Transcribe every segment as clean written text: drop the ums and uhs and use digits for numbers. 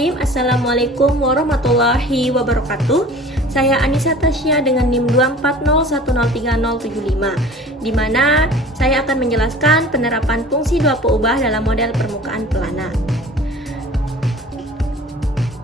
Bismillahirrahmanirrahim. Assalamualaikum warahmatullahi wabarakatuh. Saya Anissa Tasya dengan NIM 240103075, di mana saya akan menjelaskan penerapan fungsi dua peubah dalam model permukaan pelana.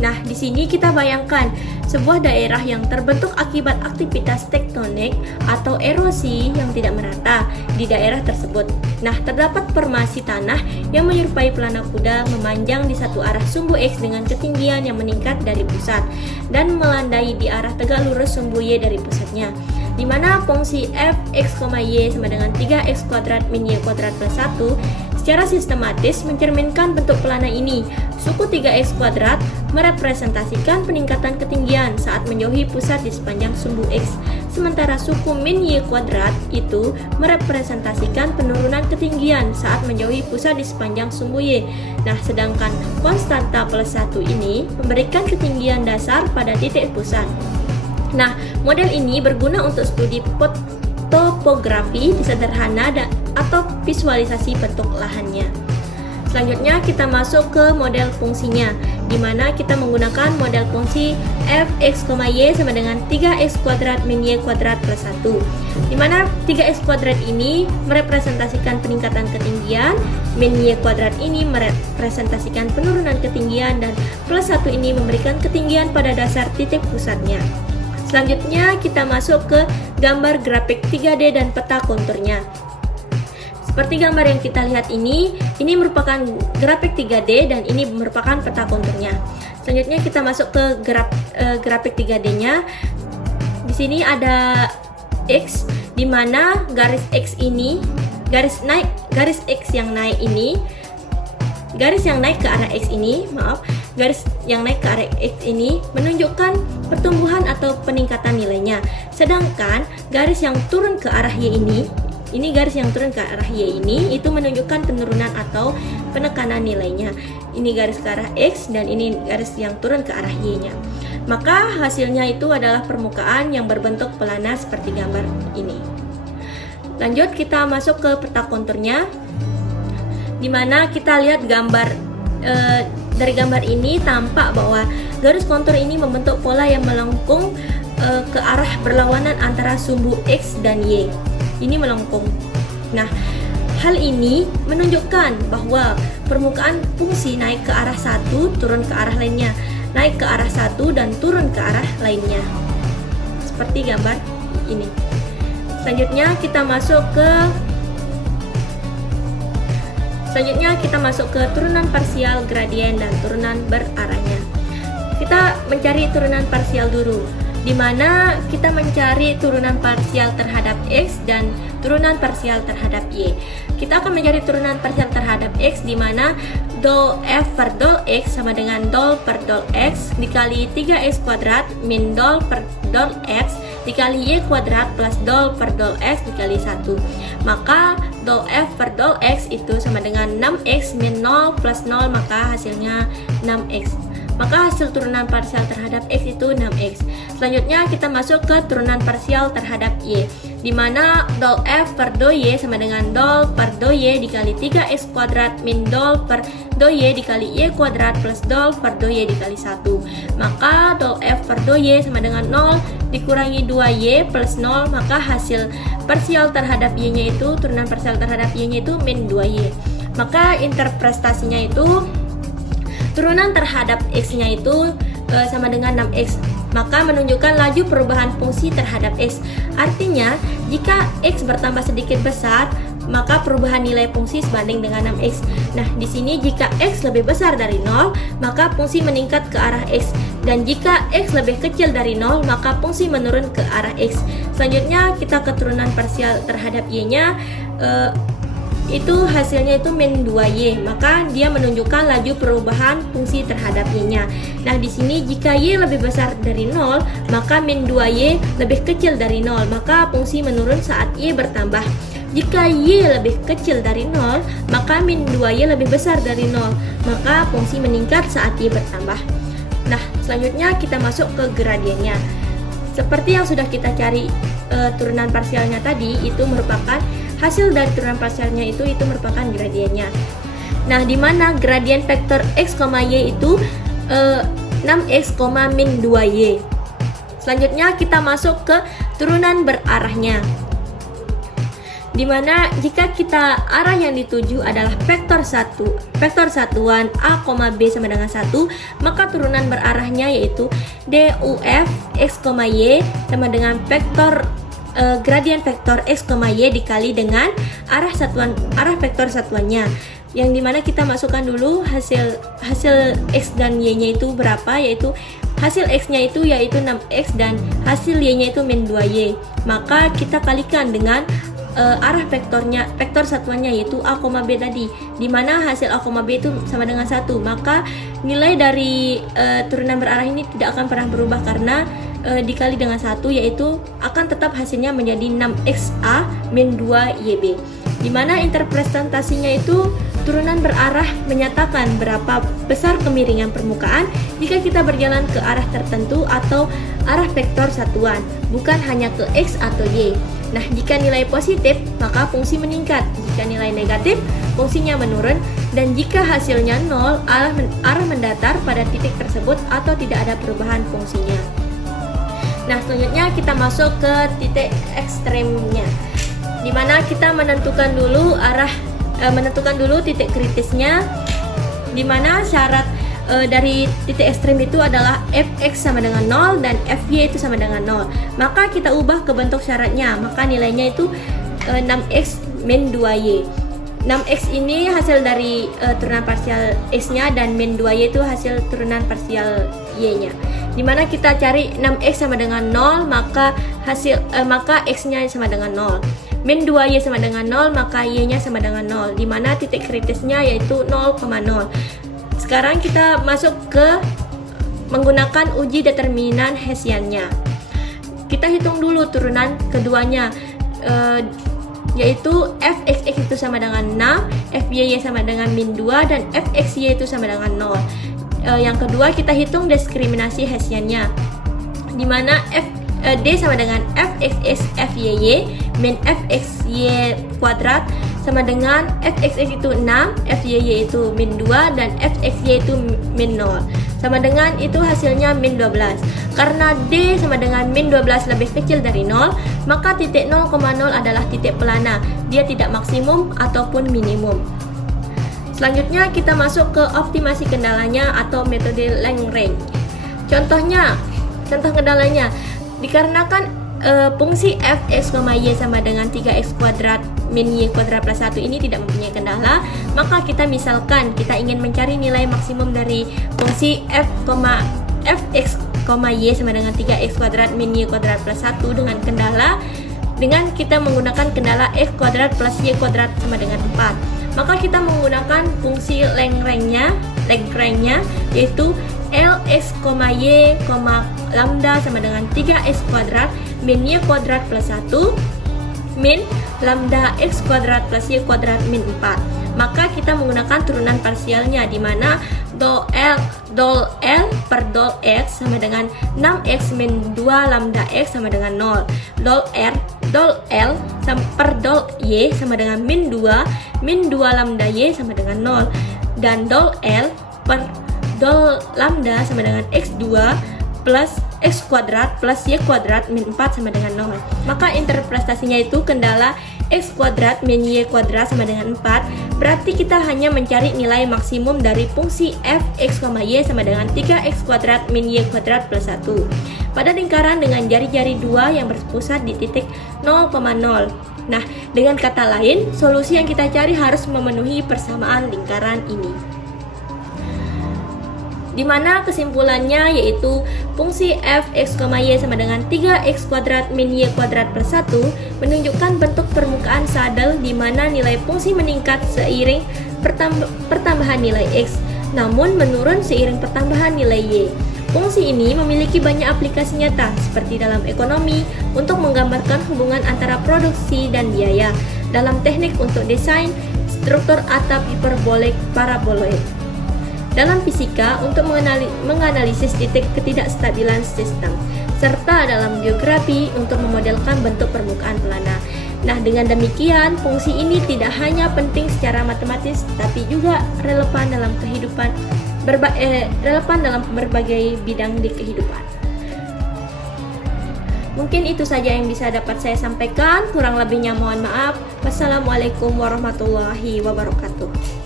Nah, di sini kita bayangkan sebuah daerah yang terbentuk akibat aktivitas tektonik atau erosi yang tidak merata di daerah tersebut. Nah, terdapat formasi tanah yang menyerupai pelana kuda memanjang di satu arah sumbu X dengan ketinggian yang meningkat dari pusat dan melandai di arah tegak lurus sumbu Y dari pusatnya, di mana fungsi f x, y sama dengan 3x kuadrat min y kuadrat plus 1 secara sistematis mencerminkan bentuk pelana ini. Suku 3x kuadrat merepresentasikan peningkatan ketinggian saat menjauhi pusat di sepanjang sumbu X, sementara suku min y kuadrat itu merepresentasikan penurunan ketinggian saat menjauhi pusat di sepanjang sumbu Y. Nah, sedangkan konstanta plus 1 ini memberikan ketinggian dasar pada titik pusat. Nah, model ini berguna untuk studi topografi sederhana atau visualisasi bentuk lahannya. Selanjutnya kita masuk ke model fungsinya, di mana kita menggunakan model fungsi f x, y sama dengan 3x kuadrat min y kuadrat plus 1, di mana 3x kuadrat ini merepresentasikan peningkatan ketinggian, min y kuadrat ini merepresentasikan penurunan ketinggian, dan plus 1 ini memberikan ketinggian pada dasar titik pusatnya. Selanjutnya kita masuk ke gambar grafik 3D dan peta konturnya. Seperti gambar yang kita lihat ini merupakan grafik 3D dan ini merupakan peta konturnya. Selanjutnya kita masuk ke grafik 3D-nya. Di sini ada X, di mana garis X ini, garis X yang naik ini, garis yang naik ke arah X ini, garis yang naik ke arah X ini menunjukkan pertumbuhan atau peningkatan nilainya. Sedangkan garis yang turun ke arah Y ini garis yang turun ke arah Y ini itu menunjukkan penurunan atau penekanan nilainya. Ini garis ke arah X dan ini garis yang turun ke arah Y-nya. Maka hasilnya itu adalah permukaan yang berbentuk pelana seperti gambar ini. Lanjut kita masuk ke peta konturnya, di mana kita lihat gambar dari gambar ini tampak bahwa garis kontur ini membentuk pola yang melengkung ke arah berlawanan antara sumbu X dan Y. Ini melengkung. Nah, hal ini menunjukkan bahwa permukaan fungsi naik ke arah satu, turun ke arah lainnya, naik ke arah satu dan turun ke arah lainnya, seperti gambar ini. Selanjutnya kita masuk ke turunan parsial, gradien, dan turunan berarahnya. Kita mencari turunan parsial dulu, di mana kita mencari turunan parsial terhadap X dan turunan parsial terhadap Y. Kita akan mencari turunan parsial terhadap X, di mana dol F per dol X sama dengan dol per dol X dikali 3x kuadrat min dol per dol X dikali Y kuadrat plus dol per dol X dikali 1. Maka dol F per dol X itu sama dengan 6x min 0 plus 0, maka hasilnya 6x. Maka hasil turunan parsial terhadap X itu 6x. Selanjutnya kita masuk ke turunan parsial terhadap Y, di mana dol F per dol Y sama dengan dol per dol Y dikali 3x kuadrat min dol per dol Y dikali Y kuadrat plus dol per dol Y dikali 1. Maka dol F per dol Y sama dengan 0 dikurangi 2Y plus 0, maka hasil parsial terhadap Y-nya itu, turunan parsial terhadap Y-nya itu min 2Y. Maka interpretasinya itu turunan terhadap X-nya itu sama dengan 6X, maka menunjukkan laju perubahan fungsi terhadap X. Artinya, jika X bertambah sedikit besar, maka perubahan nilai fungsi sebanding dengan 6X. Nah, di sini jika X lebih besar dari 0, maka fungsi meningkat ke arah X. Dan jika X lebih kecil dari 0, maka fungsi menurun ke arah X. Selanjutnya, kita ke turunan parsial terhadap Y-nya. Itu hasilnya itu min 2Y, maka dia menunjukkan laju perubahan fungsi terhadap Y-nya. Nah, di sini jika Y lebih besar dari 0, maka min 2Y lebih kecil dari 0, maka fungsi menurun saat Y bertambah. Jika Y lebih kecil dari 0, maka min 2Y lebih besar dari 0, maka fungsi meningkat saat Y bertambah. Nah, selanjutnya kita masuk ke gradiennya. Seperti yang sudah kita cari turunan parsialnya tadi, itu merupakan hasil dari turunan parsialnya itu merupakan gradiennya. Nah, di mana gradien vektor x, y itu 6x, min 2y. Selanjutnya kita masuk ke turunan berarahnya, dimana jika kita arah yang dituju adalah vektor satuan A, B sama dengan 1, maka turunan berarahnya yaitu DUF x, y sama dengan vektor gradien vektor x, y dikali dengan arah vektor satuannya, yang dimana kita masukkan dulu hasil x dan y nya itu berapa, yaitu hasil x nya itu yaitu 6x dan hasil y nya itu min 2y, maka kita kalikan dengan arah vektor satuannya yaitu A, B tadi, dimana hasil A, B itu sama dengan 1, maka nilai dari turunan berarah ini tidak akan pernah berubah karena dikali dengan 1, yaitu akan tetap hasilnya menjadi 6xa min 2yb, dimana interpretasinya itu turunan berarah menyatakan berapa besar kemiringan permukaan jika kita berjalan ke arah tertentu atau arah vektor satuan, bukan hanya ke x atau y. Nah, jika nilai positif, maka fungsi meningkat. Jika nilai negatif, fungsinya menurun. Dan jika hasilnya 0, arah mendatar pada titik tersebut atau tidak ada perubahan fungsinya. Nah, selanjutnya kita masuk ke titik ekstremnya, dimana kita menentukan dulu titik kritisnya, dimana syarat dari titik ekstrem itu adalah fx sama dengan 0 dan fy itu sama dengan 0. Maka kita ubah ke bentuk syaratnya, maka nilainya itu 6x min 2y. 6x ini hasil dari turunan parsial x nya dan min 2y itu hasil turunan parsial y nya. Dimana kita cari 6x sama dengan 0, maka x nya sama dengan 0. Min 2y sama dengan 0, maka y nya sama dengan 0, dimana titik kritisnya yaitu 0,0. Sekarang kita masuk ke menggunakan uji determinan Hessiannya. Kita hitung dulu turunan keduanya, yaitu fxx itu sama dengan 6, fyy sama dengan min 2, dan fxy itu sama dengan 0. Yang kedua kita hitung diskriminasi Hessiannya, dimana d sama dengan fxx fyy min fxy kuadrat sama dengan fxx itu 6, fyy itu min 2, dan fxy itu min 0. Sama dengan itu hasilnya min 12. Karena D sama dengan min 12 lebih kecil dari 0, maka titik 0,0 adalah titik pelana. Dia tidak maksimum ataupun minimum. Selanjutnya kita masuk ke optimasi kendalanya atau metode Lagrange. Contoh kendalanya, dikarenakan fungsi fx, y sama dengan 3x kuadrat min y kuadrat plus 1 ini tidak mempunyai kendala, maka kita misalkan kita ingin mencari nilai maksimum dari fungsi fx, y sama dengan 3x kuadrat min y kuadrat plus 1 dengan kita menggunakan kendala x kuadrat plus y kuadrat sama dengan 4. Maka kita menggunakan fungsi Lagrange-nya yaitu Lx, y, lambda sama dengan 3x kuadrat min y kuadrat plus 1 min lambda x kuadrat plus y kuadrat min 4. Maka kita menggunakan turunan parsialnya, di mana dol L per dol x sama dengan 6x min 2 lambda x sama dengan 0. Dol L per dol y sama dengan min 2 lambda y sama dengan 0. Dan dol L per dol lambda sama dengan x2 plus x kuadrat plus y kuadrat min 4 sama dengan 0. Maka interpretasinya itu kendala x kuadrat min y kuadrat sama dengan 4. Berarti kita hanya mencari nilai maksimum dari fungsi fx, y sama dengan 3x kuadrat min y kuadrat plus 1 pada lingkaran dengan jari-jari 2 yang berpusat di titik 0,0. Nah, dengan kata lain, solusi yang kita cari harus memenuhi persamaan lingkaran ini, di mana kesimpulannya yaitu fungsi fx, y sama dengan 3x kuadrat min y kuadrat plus 1 menunjukkan bentuk permukaan sadel di mana nilai fungsi meningkat seiring pertambahan nilai x, namun menurun seiring pertambahan nilai y. Fungsi ini memiliki banyak aplikasi nyata seperti dalam ekonomi untuk menggambarkan hubungan antara produksi dan biaya, dalam teknik untuk desain struktur atap hiperbolik paraboloid, dalam fisika untuk menganalisis titik ketidakstabilan sistem, serta dalam geografi untuk memodelkan bentuk permukaan pelana. Nah, dengan demikian, fungsi ini tidak hanya penting secara matematis, tapi juga relevan dalam kehidupan relevan dalam berbagai bidang di kehidupan. Mungkin itu saja yang bisa dapat saya sampaikan, kurang lebihnya mohon maaf. Wassalamualaikum warahmatullahi wabarakatuh.